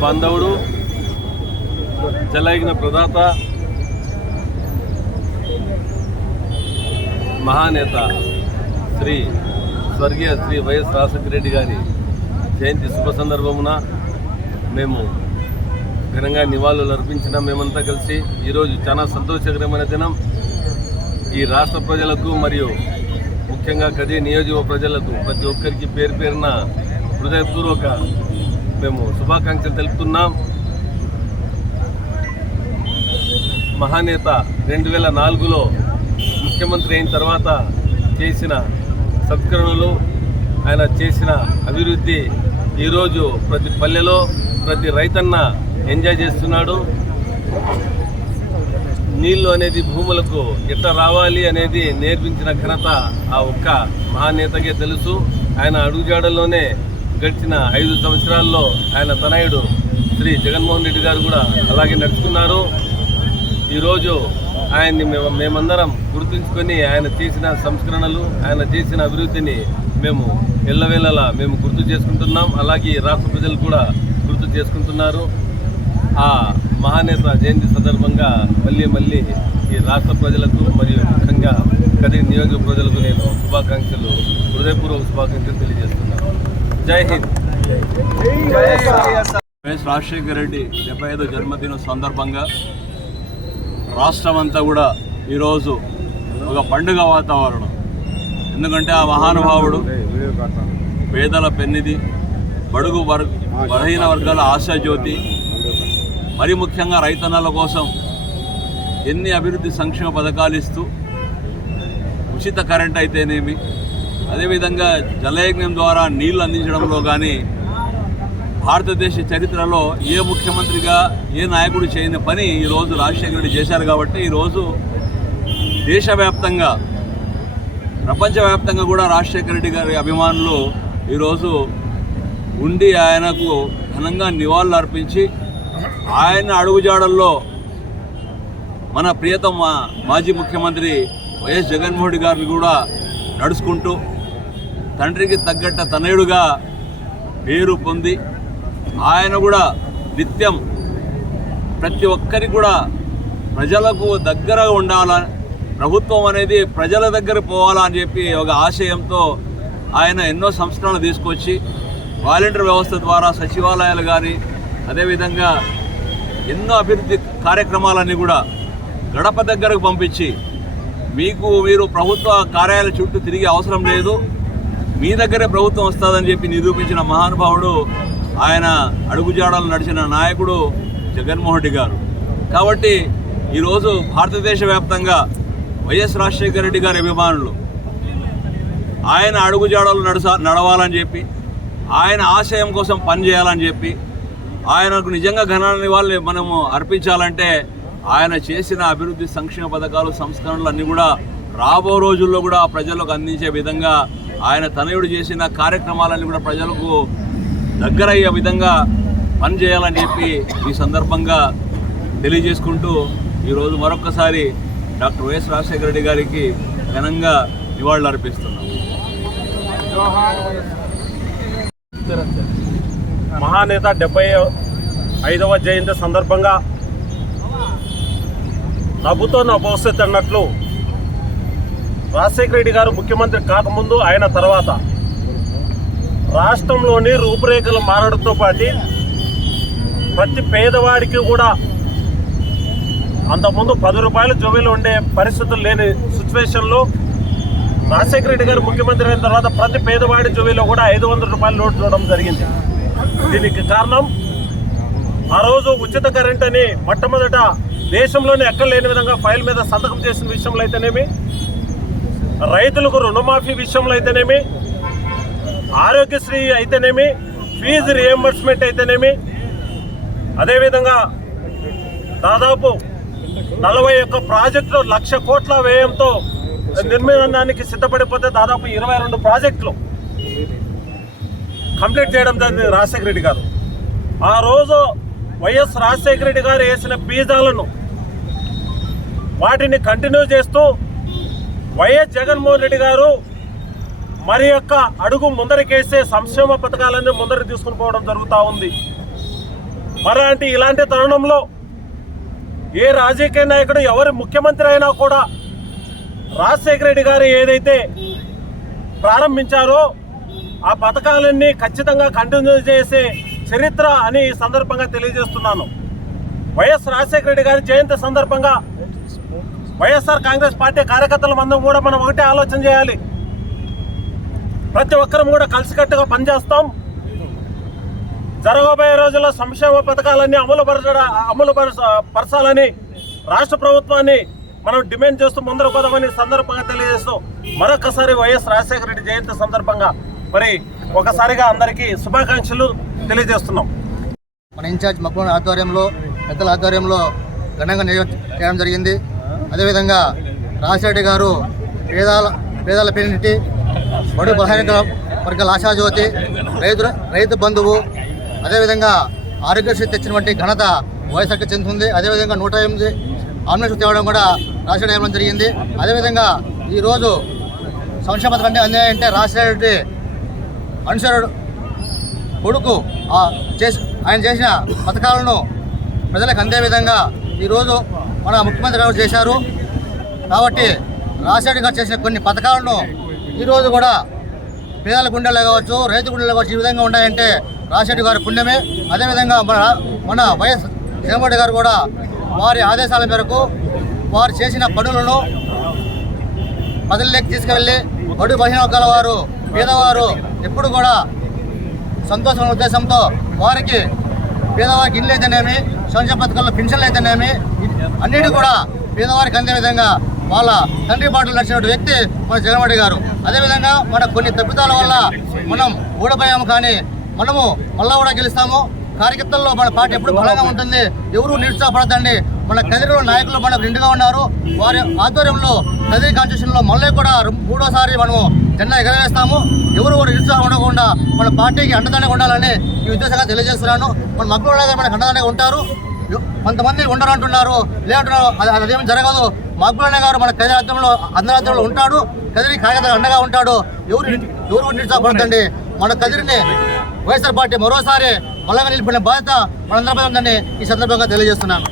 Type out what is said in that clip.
బాంధవుడు జలయజ్ఞ ప్రదాత మహానేత శ్రీ స్వర్గీయ శ్రీ వైఎస్ రాజశేఖరరెడ్డి గారి జయంతి శుభ సందర్భమున మేము ఘనంగా నివాళులు అర్పించిన మేమంతా కలిసి ఈరోజు చాలా సంతోషకరమైన దినం ఈ రాష్ట్ర ప్రజలకు మరియు ముఖ్యంగా కదే నియోజక ప్రజలకు ప్రతి ఒక్కరికి పేరు పేరున హృదయపూర్వక మేము శుభాకాంక్షలు తెలుపుతున్నాం. మహానేత రెండు వేల నాలుగులో ముఖ్యమంత్రి అయిన తర్వాత చేసిన సంస్కరణలు ఆయన చేసిన అభివృద్ధి ఈరోజు ప్రతి పల్లెలో ప్రతి రైతన్న ఎంజాయ్ చేస్తున్నాడు. నీళ్ళు అనేది భూములకు ఎట్లా రావాలి అనేది నేర్పించిన ఘనత ఆ ఒక్క మహానేతకే తెలుసు. ఆయన అడుగుజాడల్లోనే గడిచిన ఐదు సంవత్సరాల్లో ఆయన తనయుడు శ్రీ జగన్మోహన్ రెడ్డి గారు కూడా అలాగే నడుచుకున్నారు. ఈరోజు ఆయన్ని మేము మేమందరం గుర్తుంచుకొని ఆయన చేసిన సంస్కరణలు ఆయన చేసిన అభివృద్ధిని మేము ఎల్లవేళలా మేము గుర్తు చేసుకుంటున్నాం. అలాగే రాష్ట్ర ప్రజలు కూడా గుర్తు చేసుకుంటున్నారు. ఆ మహానేత జయంతి సందర్భంగా మళ్ళీ మళ్ళీ ఈ రాష్ట్ర ప్రజలకు మరియు ముఖ్యంగా కదిరి నియోజక ప్రజలకు నేను శుభాకాంక్షలు హృదయపూర్వక శుభాకాంక్షలు తెలియజేస్తున్నాను. జై హింద్. వైఎస్ రాజశేఖర రెడ్డి డెబ్బై ఐదో జన్మదిన సందర్భంగా రాష్ట్రం అంతా కూడా ఈరోజు ఒక పండుగ వాతావరణం. ఎందుకంటే ఆ మహానుభావుడు పేదల పెన్నిది బడుగు వర్గ బలహీన వర్గాల ఆశాజ్యోతి మరి ముఖ్యంగా రైతన్నల కోసం ఎన్ని అభివృద్ధి సంక్షేమ పథకాలు ఇస్తూ ఉచిత కరెంట్ అయితేనేమి అదేవిధంగా జలయజ్ఞం ద్వారా నీళ్ళు అందించడంలో కానీ భారతదేశ చరిత్రలో ఏ ముఖ్యమంత్రిగా ఏ నాయకుడు చేయని పని ఈరోజు రాజశేఖర రెడ్డి చేశారు కాబట్టి ఈరోజు దేశవ్యాప్తంగా ప్రపంచవ్యాప్తంగా కూడా రాజశేఖర రెడ్డి గారి అభిమానులు ఈరోజు ఉండి ఆయనకు ఘనంగా నివాళులు అర్పించి ఆయన అడుగుజాడల్లో మన ప్రియతమ మాజీ ముఖ్యమంత్రి వైఎస్ జగన్మోహన్ రెడ్డి గారిని కూడా నడుచుకుంటూ తండ్రికి తగ్గట్ట తనయుడుగా పేరు పొంది ఆయన కూడా నిత్యం ప్రతి ఒక్కరికి కూడా ప్రజలకు దగ్గరగా ఉండాలని ప్రభుత్వం అనేది ప్రజల దగ్గర పోవాలా అని చెప్పి ఒక ఆశయంతో ఆయన ఎన్నో సంస్కరణలు తీసుకొచ్చి వాలంటీర్ వ్యవస్థ ద్వారా సచివాలయాలు కానీ అదేవిధంగా ఎన్నో అభివృద్ధి కార్యక్రమాలన్నీ కూడా గడప దగ్గరకు పంపించి మీకు మీరు ప్రభుత్వ కార్యాలయ చుట్టూ తిరిగే అవసరం లేదు. మీ దగ్గరే ప్రభుత్వం వస్తుందని చెప్పి నిరూపించిన మహానుభావుడు ఆయన అడుగుజాడలు నడిచిన నాయకుడు జగన్మోహన్ రెడ్డి గారు. కాబట్టి ఈరోజు భారతదేశ వ్యాప్తంగా వైఎస్ రాజశేఖర రెడ్డి గారి అభిమానులు ఆయన అడుగుజాడలు నడస నడవాలని చెప్పి ఆయన ఆశయం కోసం పనిచేయాలని చెప్పి ఆయనకు నిజంగా ఘనాన్ని వాళ్ళని మనము అర్పించాలంటే ఆయన చేసిన అభివృద్ధి సంక్షేమ పథకాలు సంస్కరణలు అన్నీ కూడా రాబో రోజుల్లో కూడా ప్రజలకు అందించే విధంగా ఆయన తనయుడు చేసిన కార్యక్రమాలన్నీ కూడా ప్రజలకు దగ్గరయ్యే విధంగా పనిచేయాలని చెప్పి ఈ సందర్భంగా తెలియజేసుకుంటూ ఈరోజు మరొక్కసారి డాక్టర్ వైఎస్ రాజశేఖర రెడ్డి గారికి ఘనంగా నివాళులు అర్పిస్తున్నాం. మహానేత డెబ్బై ఐదవ జయంతి సందర్భంగా నవ్వుతో నా భవిష్యత్ అన్నట్లు రాజశేఖర రెడ్డి గారు ముఖ్యమంత్రి కాకముందు ఆయన తర్వాత రాష్ట్రంలోని రూపురేఖలు మారడంతో పాటు ప్రతి పేదవాడికి కూడా అంతకుముందు పది రూపాయల జోబీలు ఉండే పరిస్థితులు లేని సిచ్యువేషన్లో రాజశేఖర రెడ్డి గారు ముఖ్యమంత్రి అయిన తర్వాత ప్రతి పేదవాడి జోబీలో కూడా ఐదు వందల రూపాయలు నోట్ చూడడం జరిగింది. దీనికి కారణం ఆ రోజు ఉచిత కరెంట్ అని మొట్టమొదట దేశంలోనే ఎక్కడ లేని విధంగా ఫైల్ మీద సంతకం చేసిన విషయంలో అయితేనేమి రైతులకు రుణమాఫీ విషయంలో అయితేనేమి ఆరోగ్యశ్రీ అయితేనేమి ఫీజు రియంబర్స్మెంట్ అయితేనేమి అదేవిధంగా దాదాపు నలభై ఒక్క ప్రాజెక్టులు లక్ష కోట్ల వ్యయంతో నిర్మాణానికి సిద్ధపడిపోతే దాదాపు ఇరవై రెండు ప్రాజెక్టులు కంప్లీట్ చేయడం జరిగింది రాజశేఖర రెడ్డి గారు. ఆ రోజు వైఎస్ రాజశేఖర రెడ్డి గారు వేసిన బీజాలను వాటిని కంటిన్యూ చేస్తూ వైఎస్ జగన్మోహన్ రెడ్డి గారు మరి యొక్క అడుగు ముందరికేసే సంక్షేమ పథకాలన్నీ ముందర తీసుకుని పోవడం జరుగుతూ ఉంది. మరాంటి ఇలాంటి తరుణంలో ఏ రాజకీయ నాయకుడు ఎవరి ముఖ్యమంత్రి అయినా కూడా రాజశేఖర రెడ్డి గారు ఏదైతే ప్రారంభించారో ఆ పథకాలన్నీ ఖచ్చితంగా కంటిన్యూ చేసే చరిత్ర అని ఈ సందర్భంగా తెలియజేస్తున్నాను. వైఎస్ రాజశేఖర రెడ్డి గారి జయంతి సందర్భంగా వైఎస్ఆర్ కాంగ్రెస్ పార్టీ కార్యకర్తల మందం కూడా మనం ఒకటే ఆలోచన చేయాలి. ప్రతి ఒక్కరం కూడా కలిసికట్టుగా పనిచేస్తాం. జరగబోయే రోజుల్లో సంక్షేమ పథకాలన్నీ అమలు పరచడ అమలు పరచాలని రాష్ట్ర ప్రభుత్వాన్ని మనం డిమాండ్ చేస్తూ ముందర పోదామని సందర్భంగా తెలియజేస్తూ మరొకసారి వైఎస్ రాజశేఖర రెడ్డి జయంతి సందర్భంగా మరి ఒకసారిగా అందరికీ శుభాకాంక్షలు తెలియజేస్తున్నాం. మన ఇన్ఛార్జ్ మగ్గుల ఆధ్వర్యంలో పెద్దల ఆధ్వర్యంలో ఘనంగా నిర్వ- చేయడం జరిగింది. అదేవిధంగా రాజశేఖర గారు పేదాల పేదల పెన్నిటి బడు బలహీన వర్గాల ఆశాజ్యోతి రైతు రైతు బంధువు అదేవిధంగా ఆరోగ్యశ్రీ తెచ్చినటువంటి ఘనత వైఎస్ఆర్కి చెందుతుంది. అదేవిధంగా నూట ఎనిమిది ఆంబులెన్స్ తేవడం కూడా రాజశేఖర ఇవ్వడం జరిగింది. అదేవిధంగా ఈరోజు సంక్షేమ పథకం అంటే అన్యాయం అంటే రాజశేఖర రెడ్డి అనుసరుడు కొడుకు చేసి ఆయన చేసిన పథకాలను ప్రజలకు అందే విధంగా ఈరోజు మన ముఖ్యమంత్రి గారు చేశారు. కాబట్టి రాజశేఖర్ గారు చేసిన కొన్ని పథకాలను ఈరోజు కూడా పేదల గుండెలు కావచ్చు రైతు గుండెలు కావచ్చు ఈ విధంగా ఉన్నాయంటే రాజశేఖర్ గారి పుణ్యమే. అదేవిధంగా మన మన వైఎస్ జగన్మోహన్ గారు కూడా వారి ఆదేశాల మేరకు వారు చేసిన పనులను ప్రజల్లోకి తీసుకువెళ్ళి బడు బలహీన వర్గాల వారు పేదవారు ఎప్పుడు కూడా సంతోషమైన ఉద్దేశంతో వారికి పేదవారికి ఇల్లు అయితేనేమి సంక్షేమ పథకాల్లో పింఛన్లు అయితేనేమి అన్నిటి కూడా పేదవారికి అందే విధంగా వాళ్ళ తండ్రి బాటలు నడిచిన వ్యక్తి మన జగన్మోహన్ గారు. అదేవిధంగా మన కొన్ని తప్పిదాల వల్ల మనం ఓడిపోయాము కానీ మనము మళ్ళా కూడా గెలుస్తాము. కార్యకర్తల్లో మన పార్టీ ఎప్పుడు బలంగా ఉంటుంది. ఎవరు నిరుత్సాహపడద్దండి. మన కదిరిలో నాయకులు మనకు రెండుగా ఉన్నారు. వారి ఆధ్వర్యంలో కదిరి కాన్స్టిట్యూషన్లో మళ్ళీ కూడా మూడోసారి మనము జెండా ఎగరవేస్తాము. ఎవరు కూడా నిరుత్సాహం ఉండకుండా మన పార్టీకి అండదండగా ఉండాలని ఈ ఉద్దేశంగా తెలియజేస్తున్నాను. మన మగ్గులు మనకు అండదండగా ఉంటారు. కొంతమంది ఉండరు అంటున్నారు లేదంటున్నారు. అది అదేమి జరగదు. మగ్గులనే గారు మన కదిరి అర్థంలో అందరి ఉంటాడు. కదిరి కార్యకర్త అండగా ఉంటాడు. ఎవరు ఎవరు నిరుత్సాహపడతండి మన కదిరిని వైఎస్ఆర్ పార్టీ మరోసారి బలంగా నిలిపిన బాధ్యత మనందరిపై ఉందని ఈ సందర్భంగా తెలియజేస్తున్నాను.